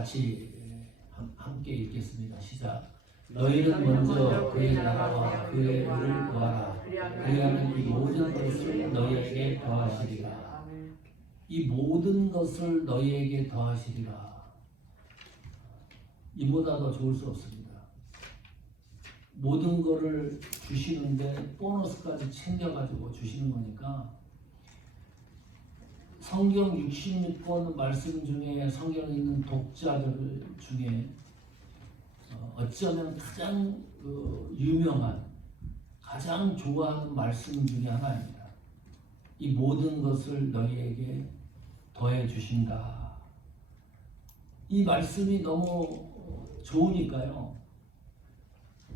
같이 함께 읽겠습니다. 시작. 너희는 먼저 그의 나라와 그의 의를 구하라. 그리하면 이 모든 것을 너희에게 더하시리라. 이 모든 것을 너희에게 더하시리라. 이보다 더 좋을 수 없습니다. 모든 것을 주시는데 보너스까지 챙겨가지고 주시는 거니까 성경 66권 말씀 중에 성경에 있는 독자들 중에 어쩌면 가장 유명한, 가장 좋아하는 말씀 중에 하나입니다. 이 모든 것을 너희에게 더해 주신다. 이 말씀이 너무 좋으니까요.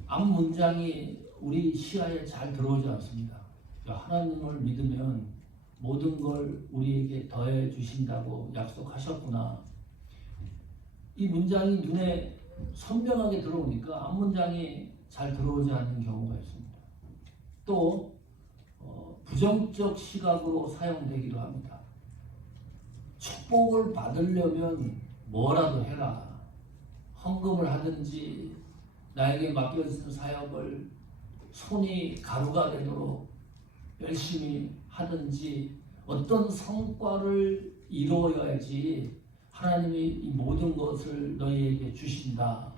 앞 문장이 우리 시야에 잘 들어오지 않습니다. 하나님을 믿으면 모든 걸 우리에게 더해 주신다고 약속하셨구나. 이 문장이 눈에 선명하게 들어오니까 앞 문장이 잘 들어오지 않는 경우가 있습니다. 또 부정적 시각으로 사용되기도 합니다. 축복을 받으려면 뭐라도 해라. 헌금을 하든지 나에게 맡겨진 사역을 손이 가루가 되도록 열심히 하든지 어떤 성과를 이루어야지 하나님이 이 모든 것을 너희에게 주신다.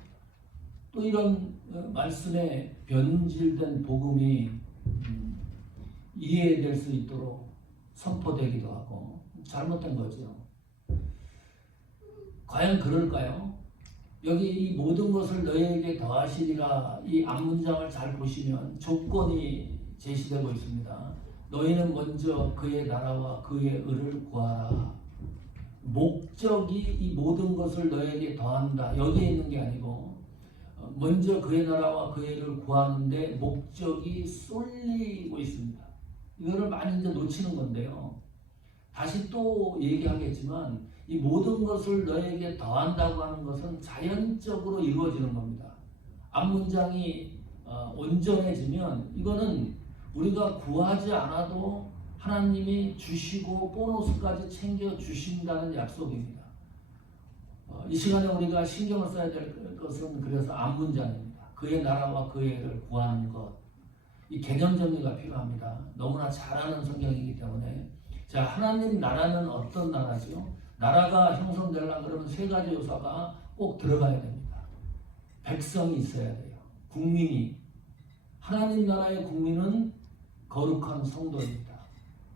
또 이런 말씀에 변질된 복음이 이해될 수 있도록 선포되기도 하고 잘못된 거죠. 과연 그럴까요? 여기 이 모든 것을 너희에게 더하시리라 이 앞문장을 잘 보시면 조건이 제시되고 있습니다. 너희는 먼저 그의 나라와 그의 의를 구하라. 목적이 이 모든 것을 너희에게 더한다. 여기에 있는 게 아니고 먼저 그의 나라와 그의 의를 구하는데 목적이 쏠리고 있습니다. 이거를 많이 이제 놓치는 건데요. 다시 또 얘기하겠지만 이 모든 것을 너에게 더한다고 하는 것은 자연적으로 이루어지는 겁니다. 앞문장이 온전해지면 이거는 우리가 구하지 않아도 하나님이 주시고 보너스까지 챙겨주신다는 약속입니다. 이 시간에 우리가 신경을 써야 될 것은 그래서 앞문장입니다. 그의 나라와 그의 의를 구하는 것. 이 개념 정리가 필요합니다. 너무나 잘 아는 성경이기 때문에. 자, 하나님 나라는 어떤 나라죠? 나라가 형성되려면 그러면 세 가지 요소가 꼭 들어가야 됩니다. 백성이 있어야 돼요. 국민이. 하나님 나라의 국민은 거룩한 성도입니다.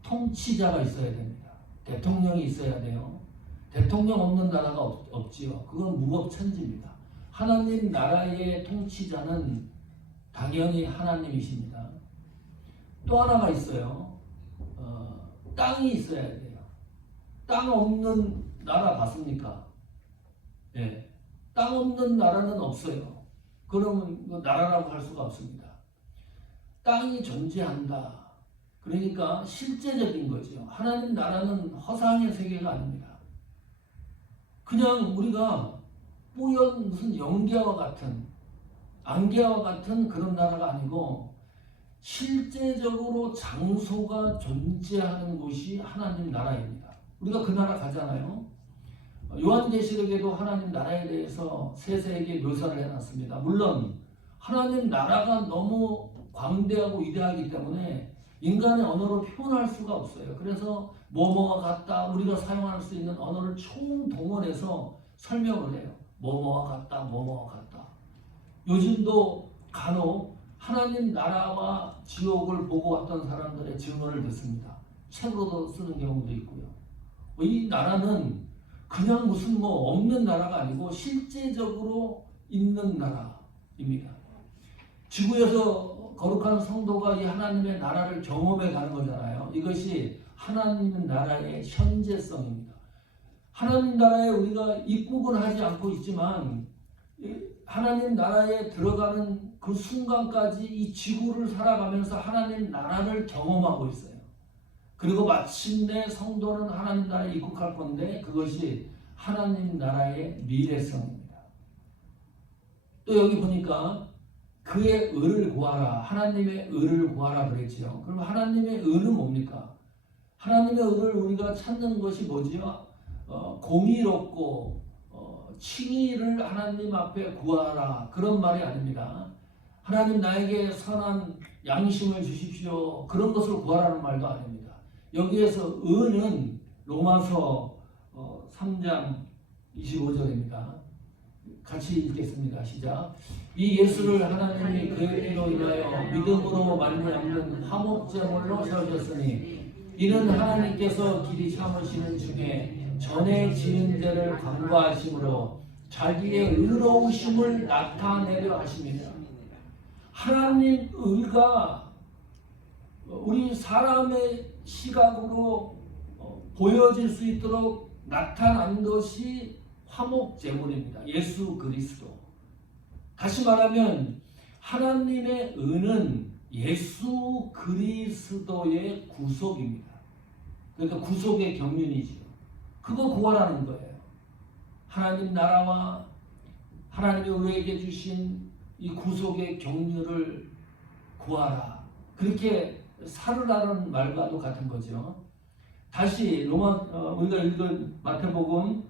통치자가 있어야 됩니다. 대통령이 있어야 돼요. 대통령 없는 나라가 없지요. 그건 무법천지입니다. 하나님 나라의 통치자는 당연히 하나님이십니다. 또 하나가 있어요. 땅이 있어야 돼요. 땅 없는 나라 봤습니까? 예. 땅 없는 나라는 없어요. 그러면 나라라고 할 수가 없습니다. 땅이 존재한다. 그러니까 실제적인 거죠. 하나님 나라는 허상의 세계가 아닙니다. 그냥 우리가 뿌연 무슨 영계와 같은 안개와 같은 그런 나라가 아니고 실제적으로 장소가 존재하는 곳이 하나님 나라입니다. 우리가 그 나라 가잖아요. 요한계시록에도 하나님 나라에 대해서 세세하게 묘사를 해놨습니다. 물론 하나님 나라가 너무 광대하고 위대하기 때문에 인간의 언어로 표현할 수가 없어요. 그래서 뭐뭐와 같다, 우리가 사용할 수 있는 언어를 총동원해서 설명을 해요. 뭐뭐와 같다, 뭐뭐와 같다. 요즘도 간혹 하나님 나라와 지옥을 보고 왔던 사람들의 증언을 듣습니다. 책으로도 쓰는 경우도 있고요. 이 나라는 그냥 무슨 뭐 없는 나라가 아니고 실제적으로 있는 나라입니다. 지구에서 거룩한 성도가 이 하나님의 나라를 경험해 가는 거잖아요. 이것이 하나님 나라의 현재성입니다. 하나님 나라에 우리가 입국은 하지 않고 있지만 하나님 나라에 들어가는 그 순간까지 이 지구를 살아가면서 하나님 나라를 경험하고 있어요. 그리고 마침내 성도는 하나님 나라에 입국할 건데 그것이 하나님 나라의 미래성입니다. 또 여기 보니까 그의 의를 구하라. 하나님의 의를 구하라 그랬지요. 그럼 하나님의 의는 뭡니까? 하나님의 의를 우리가 찾는 것이 뭐지요? 공의롭고 칭의를 하나님 앞에 구하라 그런 말이 아닙니다. 하나님 나에게 선한 양심을 주십시오 그런 것을 구하라는 말도 아닙니다. 여기에서 은은 로마서 3장 25절입니다. 같이 읽겠습니다. 시작. 이 예수를 하나님이 그의 피로 인하여 믿음으로 말미암는 화목제물로 세우셨으니 이는 하나님께서 길이 참으시는 중에 전에 지은 죄를 간과하심으로 자기의 의로우심을 나타내려 하심이라. 하나님 의가 우리 사람의 시각으로 보여질 수 있도록 나타난 것이 화목제물입니다. 예수 그리스도. 다시 말하면 하나님의 의는 예수 그리스도의 구속입니다. 그러니까 구속의 경륜이지요. 그거 구하라는 거예요. 하나님 나라와 하나님이 우리에게 주신 이 구속의 경륜을 구하라. 그렇게 살으라는 말과도 같은 거죠. 다시 우리가 읽은 마태복음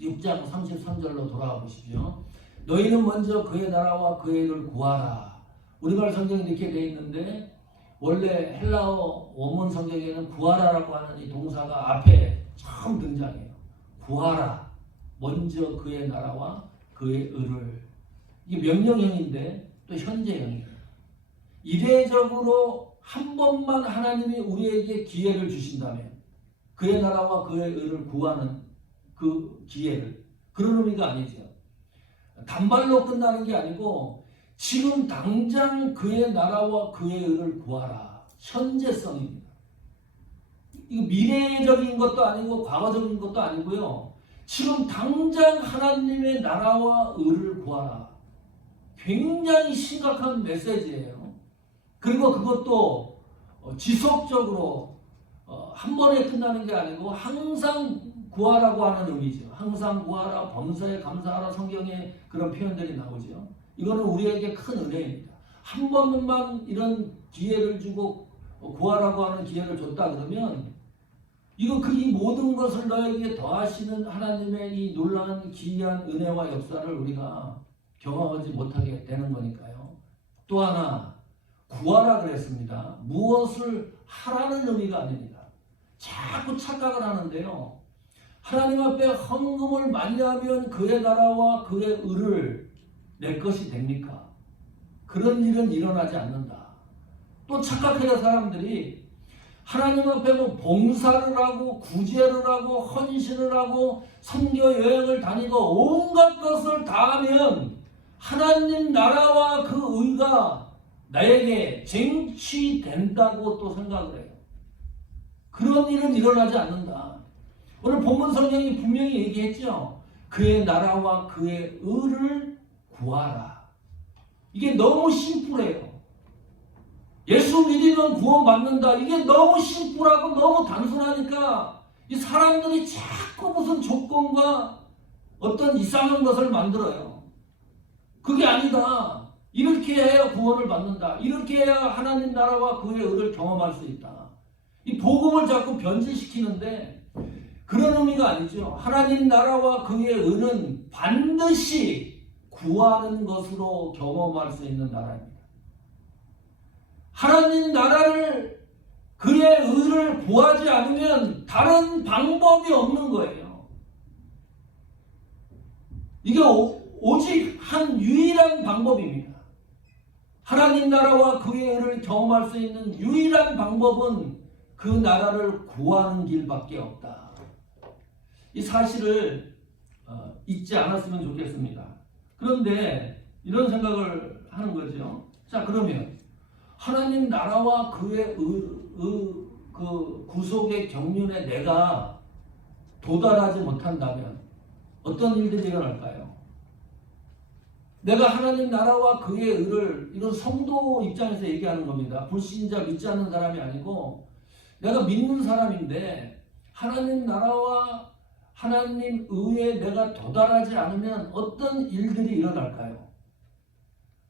6장 33절로 돌아가 보십시오. 너희는 먼저 그의 나라와 그의 일을 구하라. 우리말 성경에 이렇게 되어 있는데 원래 헬라어 원문 성경에는 구하라라고 하는 이 동사가 앞에 처음 등장해요. 구하라. 먼저 그의 나라와 그의 의를. 이게 명령형인데 또 현재형이에요. 이례적으로 한 번만 하나님이 우리에게 기회를 주신다면 그의 나라와 그의 의를 구하는 그 기회를, 그런 의미가 아니죠. 단발로 끝나는 게 아니고 지금 당장 그의 나라와 그의 의를 구하라. 현재성입니다. 이거 미래적인 것도 아니고 과거적인 것도 아니고요. 지금 당장 하나님의 나라와 의를 구하라. 굉장히 심각한 메시지예요. 그리고 그것도 지속적으로 한 번에 끝나는 게 아니고 항상 구하라고 하는 의미죠. 항상 구하라, 범사에 감사하라, 성경에 그런 표현들이 나오죠. 이거는 우리에게 큰 은혜입니다. 한 번만 이런 기회를 주고 구하라고 하는 기회를 줬다 그러면 이거 이 모든 것을 너에게 더하시는 하나님의 이 놀라운 기이한 은혜와 역사를 우리가 경험하지 못하게 되는 거니까요. 또 하나 구하라 그랬습니다. 무엇을 하라는 의미가 아닙니다. 자꾸 착각을 하는데요. 하나님 앞에 헌금을 많이 하면 그의 나라와 그의 의를 내 것이 됩니까? 그런 일은 일어나지 않는다. 또 착각해요. 사람들이 하나님 앞에 뭐 봉사를 하고 구제를 하고 헌신을 하고 선교 여행을 다니고 온갖 것을 다 하면 하나님 나라와 그 의가 나에게 쟁취된다고 또 생각을 해요. 그런 일은 일어나지 않는다. 오늘 본문 성경이 분명히 얘기했죠. 그의 나라와 그의 의를 구하라. 이게 너무 심플해요. 예수 믿으면 구원받는다. 이게 너무 심플하고 너무 단순하니까 이 사람들이 자꾸 무슨 조건과 어떤 이상한 것을 만들어요. 그게 아니다. 이렇게 해야 구원을 받는다. 이렇게 해야 하나님 나라와 그의 의를 경험할 수 있다. 이 복음을 자꾸 변질시키는데 그런 의미가 아니죠. 하나님 나라와 그의 의는 반드시 구하는 것으로 경험할 수 있는 나라입니다. 하나님 나라를 그의 의를 구하지 않으면 다른 방법이 없는 거예요. 이게 오직 한 유일한 방법입니다. 하나님 나라와 그의 의를 경험할 수 있는 유일한 방법은 그 나라를 구하는 길밖에 없다. 이 사실을 잊지 않았으면 좋겠습니다. 그런데 이런 생각을 하는 거죠. 자, 그러면 하나님 나라와 그의 그 구속의 경륜에 내가 도달하지 못한다면 어떤 일들이 일어날까요? 내가 하나님 나라와 그의 의를, 이건 성도 입장에서 얘기하는 겁니다. 불신자 믿지 않는 사람이 아니고 내가 믿는 사람인데 하나님 나라와 하나님 의에 내가 도달하지 않으면 어떤 일들이 일어날까요?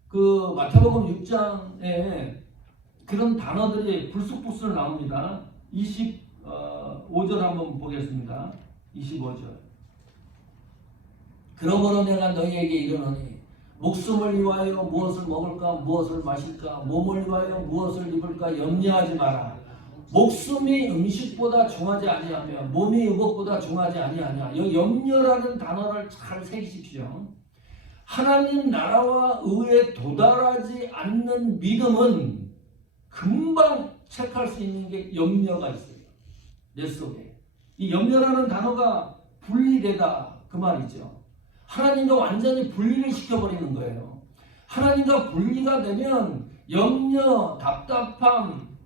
그 마태복음 6장에 그런 단어들이 불쑥불쑥 나옵니다. 25절 한번 보겠습니다. 25절. 그러므로 내가 너희에게 이르노니 목숨을 위하여 무엇을 먹을까 무엇을 마실까 몸을 위하여 무엇을 입을까 염려하지 마라. 목숨이 음식보다 중하지 아니하며 몸이 의복보다 중하지 아니하냐. 이 염려라는 단어를 잘 새기십시오. 하나님 나라와 의에 도달하지 않는 믿음은 금방 체크할 수 있는 게 염려가 있어요. 내 속에. 이 염려라는 단어가 분리되다 그 말이죠. 하나님과 완전히 분리를 시켜버리는 거예요. 하나님과 분리가 되면 염려, 답답함,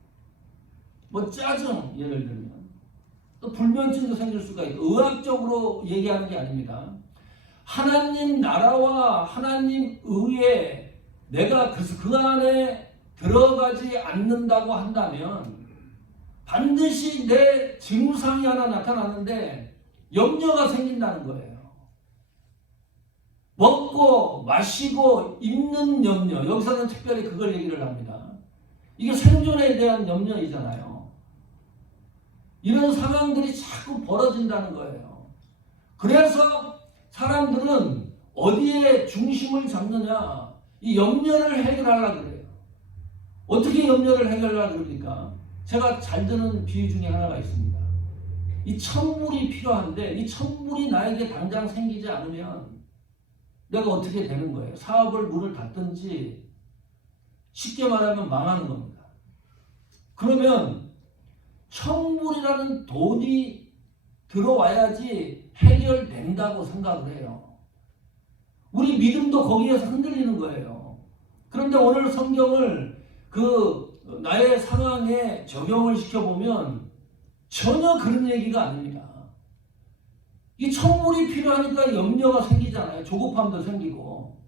뭐 짜증 예를 들면 또 불면증도 생길 수가 있고 의학적으로 얘기하는 게 아닙니다. 하나님 나라와 하나님 의에 내가 그 안에 들어가지 않는다고 한다면 반드시 내 증상이 하나 나타나는데 염려가 생긴다는 거예요. 먹고 마시고 입는 염려, 여기서는 특별히 그걸 얘기를 합니다. 이게 생존에 대한 염려이잖아요. 이런 상황들이 자꾸 벌어진다는 거예요. 그래서 사람들은 어디에 중심을 잡느냐, 이 염려를 해결하려고 그래요. 어떻게 염려를 해결하려고 그럽니까? 제가 잘 드는 비유 중에 하나가 있습니다. 이 천물이 필요한데 이 천물이 나에게 당장 생기지 않으면 내가 어떻게 되는 거예요? 사업을 문을 닫든지 쉽게 말하면 망하는 겁니다. 그러면 천물이라는 돈이 들어와야지 해결된다고 생각을 해요. 우리 믿음도 거기에서 흔들리는 거예요. 그런데 오늘 성경을 나의 상황에 적용을 시켜보면 전혀 그런 얘기가 아닙니다. 이 천물이 필요하니까 염려가 생기잖아요. 조급함도 생기고.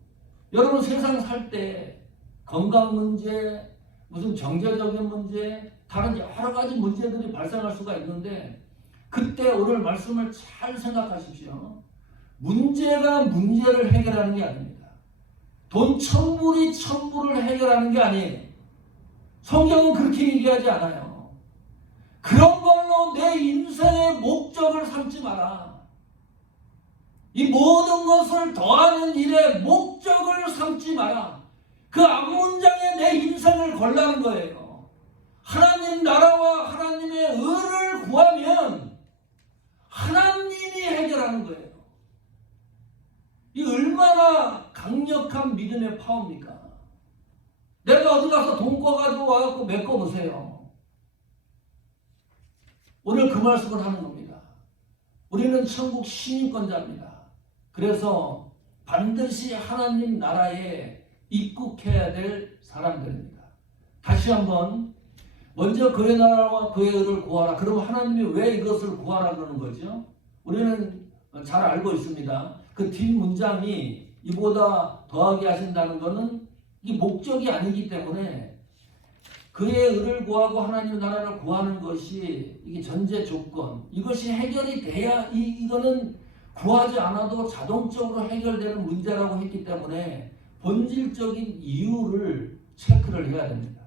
여러분 세상 살 때 건강 문제, 무슨 경제적인 문제, 다른 여러 가지 문제들이 발생할 수가 있는데 그때 오늘 말씀을 잘 생각하십시오. 문제가 문제를 해결하는 게 아닙니다. 돈 천물이 천물을 해결하는 게 아니에요. 성경은 그렇게 얘기하지 않아요. 그런 걸로 내 인생의 목적을 삼지 마라. 이 모든 것을 더하는 일에 목적을 삼지 마라. 그 앞문장에 내 인생을 걸라는 거예요. 하나님 나라와 하나님의 의를 구하면 하나님이 해결하는 거예요. 이 얼마나 강력한 믿음의 파워입니까? 내가 어디 가서 돈 꿔가지고 와갖고 메꿔보세요. 오늘 그 말씀을 하는 겁니다. 우리는 천국 시민권자입니다. 그래서 반드시 하나님 나라에 입국해야 될 사람들입니다. 다시 한번 먼저 그의 나라와 그의 의를 구하라. 그럼 하나님이 왜 이것을 구하라 그러는 거죠? 우리는 잘 알고 있습니다. 그 뒷문장이 이보다 더하게 하신다는 것은 이 목적이 아니기 때문에 그의 의를 구하고 하나님 나라를 구하는 것이 이게 전제 조건, 이것이 해결이 돼야 이거는 구하지 않아도 자동적으로 해결되는 문제라고 했기 때문에 본질적인 이유를 체크를 해야 됩니다.